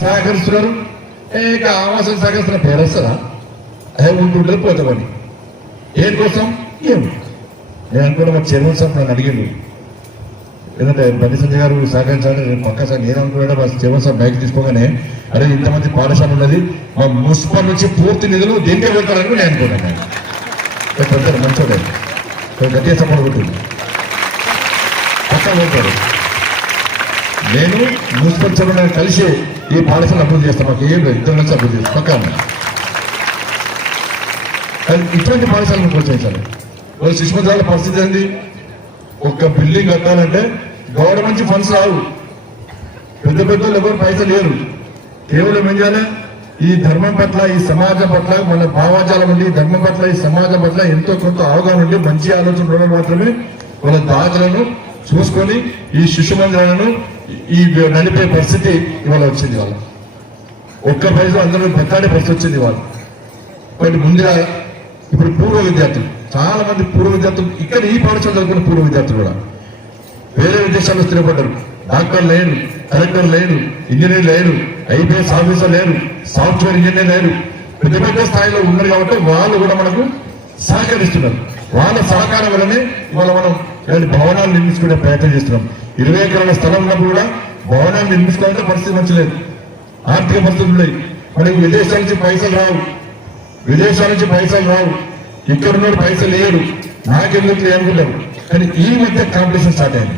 సహకరిస్తున్నారు ఇక ఆవాసం సహకరిస్తున్న పేరు వస్తుందా అదే ఉంటుంటారు పోతామని ఏం కోసం? ఏం? నేను అనుకున్నా మా చైర్మన్ సార్ నన్ను అడిగింది ఎందుకంటే బండి సంజయ్ గారు సహకరించాలని నేను పక్క సార్ నేను అనుకున్నాడు? మా చైర్మన్ సార్ బైక్ తీసుకోగానే అరే ఇంతమంది పాఠశాల ఉన్నది మా మున్సిపల్ నుంచి పూర్తి నిధులు దేనికే వెళ్తారని నేను అనుకున్నాను నేను. పెద్దలు మంచోడే. గట్టిగా సపోర్ట్ కొట్టింది పక్క వెళ్తారు నేను మున్సిపల్ చైర్మన్ కలిసి ఈ పాలసీని అభివృద్ధి చేస్తాను మాకు ఏం లేదు. ఇద్దరు కలిసి అభివృద్ధి చేస్తాం. పక్క ఇటువంటి పాఠశాలను ప్రోత్సహించాలి వాళ్ళు శిశుమంత్రాల పరిస్థితి ఏంది? ఒక బిల్డింగ్ కట్టాలంటే గవర్నమెంట్ నుంచి ఫండ్స్ రావు. పెద్ద పెద్ద ఎవరు పైసలు లేరు. కేవలం ఏం చేయాలి? ఈ ధర్మం పట్ల ఈ సమాజం పట్ల మన భావాజాలం ఉండి ధర్మం పట్ల ఈ సమాజం పట్ల ఎంతో కొంత అవగాహన ఉండి మంచి ఆలోచన ఉండడం మాత్రమే వాళ్ళ దాతలను చూసుకొని ఈ శిశు మందిరాలను ఈ నడిపే పరిస్థితి ఇవాళ వచ్చింది వాళ్ళ ఒక్క పైసలు అందరూ బతాడే పరిస్థితి వచ్చింది వాళ్ళు వాటి ముందుగా ఇప్పుడు పూర్వ విద్యార్థులు చాలా మంది పూర్వ విద్యార్థులు ఇక్కడ ఈ పాఠశాల చదువుకున్న పూర్వ విద్యార్థులు కూడా. వేరే విదేశాల్లో స్థిరపడ్డారు. డాక్టర్ లేరు కలెక్టర్ లేరు ఇంజనీర్ లేరు ఐపీఎస్ ఆఫీసర్ లేరు సాఫ్ట్వేర్ ఇంజనీర్ లేరు. పెద్ద పెద్ద స్థాయిలో ఉన్నారు కాబట్టి వాళ్ళు కూడా మనకు సహకరిస్తున్నారు. వాళ్ళ సహకారం వల్లనే ఇవాళ మనం ఇలాంటి భవనాలు నిర్మించుకునే ప్రయత్నం చేస్తున్నాం. ఇరవై ఎకరాల స్థలం ఉన్నప్పుడు కూడా భవనాలు నిర్మించుకోవాలంటే పరిస్థితి మంచిలేదు ఆర్థిక పరిస్థితులు ఉన్నాయి. మనకి విదేశాల నుంచి పైసలు రావు. విదేశాల నుంచి పైసలు రావు. ఇక్కడ ఉన్న పైసలు లేరు నాకెందుకు అనుకుంటారు కానీ ఈ మధ్య కాంపిటీషన్ స్టార్ట్ అయింది.